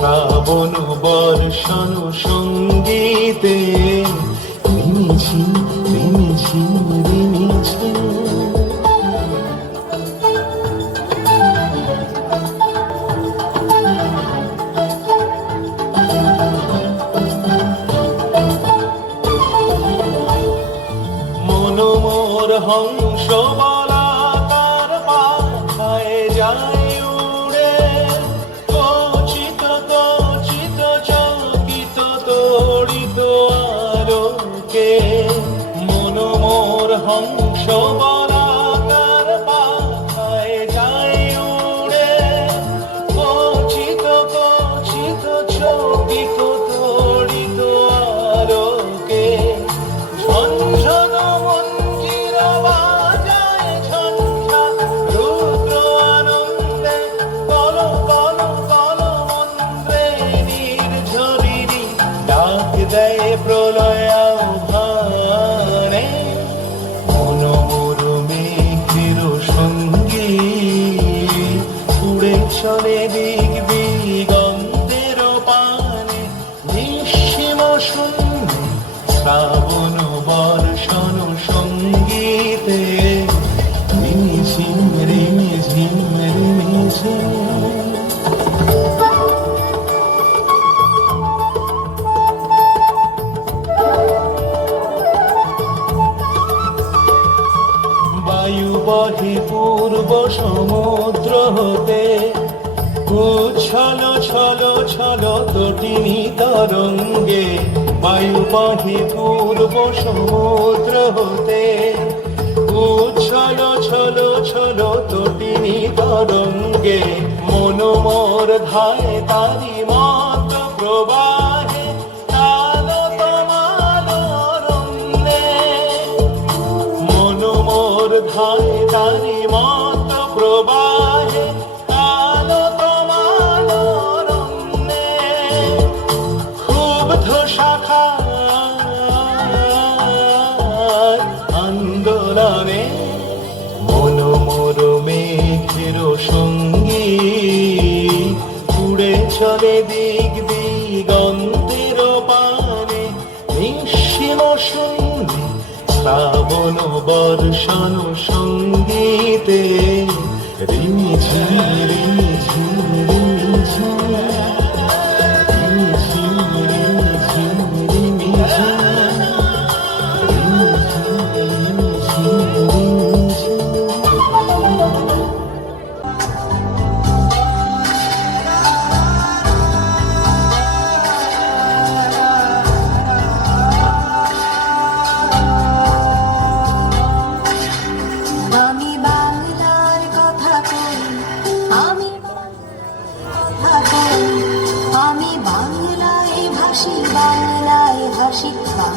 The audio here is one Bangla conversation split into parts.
শ্রাবণ বর্ষণ সঙ্গীতে। রিমেছি মনোমোর মনকে মনোমোর হংসবা তরঙ্গে বায়ু পাহি পূর্ব সমুদ্র হতে। উচ্ছল ছল ছল তো তিনি তরঙ্গে মনোমর ধায় তারি মাত্র প্রবাহ নামে মন মোর মেঘের সঙ্গী উড়ে চলে দিক দিগন্তের পানে নিঃসীম সঙ্গী শ্রাবণ বর্ষণ সঙ্গীতে, রিমি ঝিমি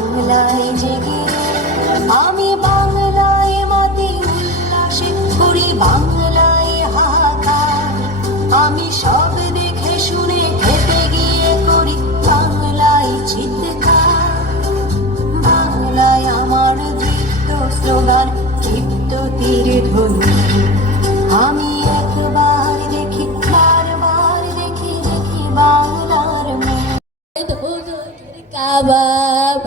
ভুলাই যে বাপ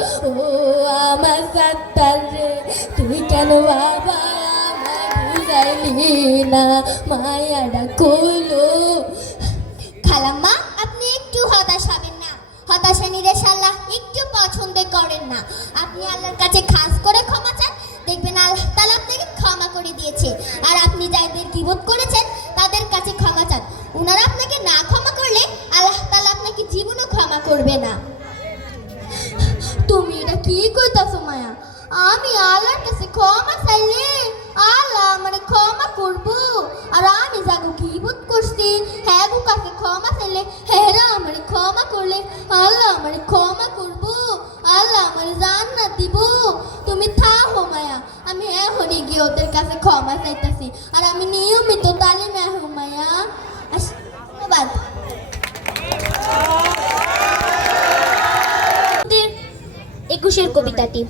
কেন বাবা, আমার বুঝাইলি না। মায়াটা আপনি একটু হতাশ হবেন না। হতাশা নিরেশ আল্লাহ, একটু পছন্দ করেন না। আপনি আল্লাহর কাছে খাস করে ক্ষমা আমারে ক্ষমা করব আল্লাহ আমারে জান্নাত দিব তুমি থাকো মায়া। আমি এখনই গিয়ে ওদের কাছে ক্ষমা চাইতাছি। আর আমি নিয়মিত তালিমে আহো মায়া। ধন্যবাদ। একুশের কবিতাটি।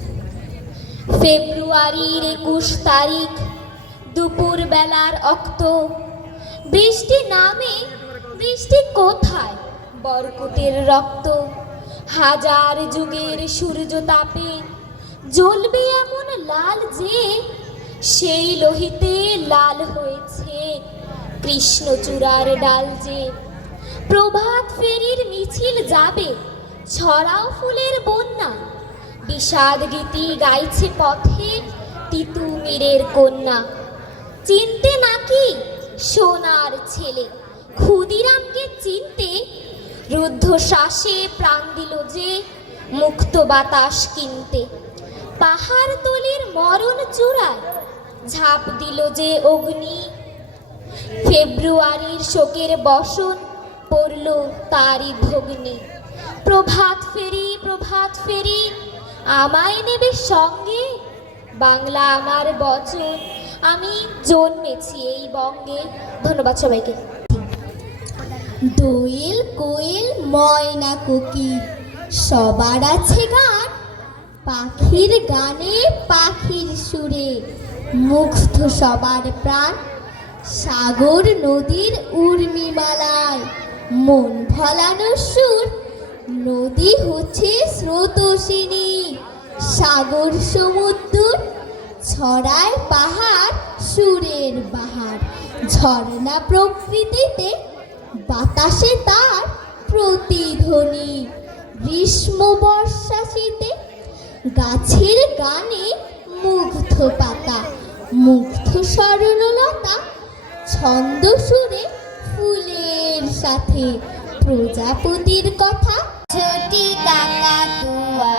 ফেব্রুয়ারির একুশ তারিখ, দুপুর বেলার অক্ত। বৃষ্টি নামে, বৃষ্টি কোথায়? বরকতের রক্ত। হাজার যুগের সূর্য তাপে জ্বলবে এমন লাল যে সেই লোহিতে লাল হয়েছে কৃষ্ণচূড়ার ডাল যে। প্রভাত ফেরির মিছিল যাবে, ছড়াও ফুলের বন্যা। বিষাদ গীতি গাইছে পথে তিতুমিরের কন্যা। চিনতে নাকি সোনার ছেলে, ক্ষুদিরামকে চিনতে রুদ্ধশ্বাসে প্রাণ দিল যে মুক্ত বাতাস কিনতে। পাহাড় তলির মরণ চূড়ায় ঝাঁপ দিল যে অগ্নি। ফেব্রুয়ারির শোকের বসন পড়ল তারই ভগ্নি। প্রভাত ফেরি প্রভাত ফেরি, আমায় নেবে সঙ্গে। বাংলা আমার বচন, আমি জন্মেছি এই বঙ্গে। ধন্যবাদ সবাইকে। দোয়েল কোয়েল ময়না কোকিল সবার আছে গান। পাখির গানে, পাখির সুরে। মুগ্ধ সবার প্রাণ। সাগর নদীর উর্মিমালায়। মন ভলানো সুর। নদী হচ্ছে স্রোতসিনী। সাগর সমুদ্র। ছড়ায় পাহাড়, সুরের বাহার। ঝর্ণা প্রকৃতিতে বাতাসে তার প্রতিধ্বনি। গ্রীষ্ম বর্ষা শীতে গাছের গানে মুগ্ধ পাতা, মুগ্ধ সরলতা ছন্দ সুরে ফুলের সাথে প্রজাপতির কথা। ছোটি কাকা তুয়া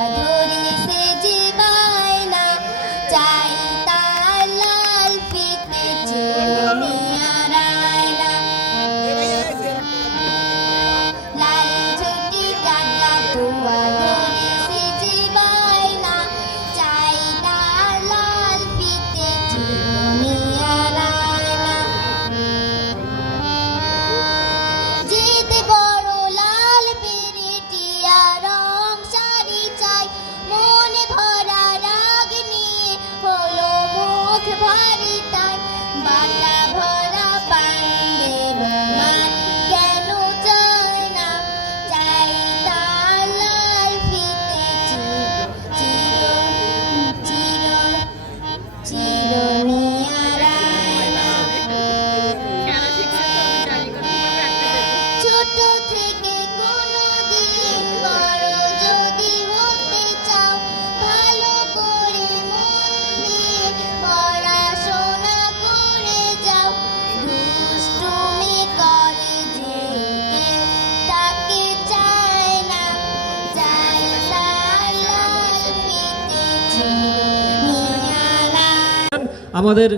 আমাদের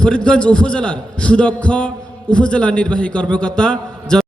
ফরিদগঞ্জ উপজেলার সুদক্ষ উপজেলা নির্বাহী কর্মকর্তা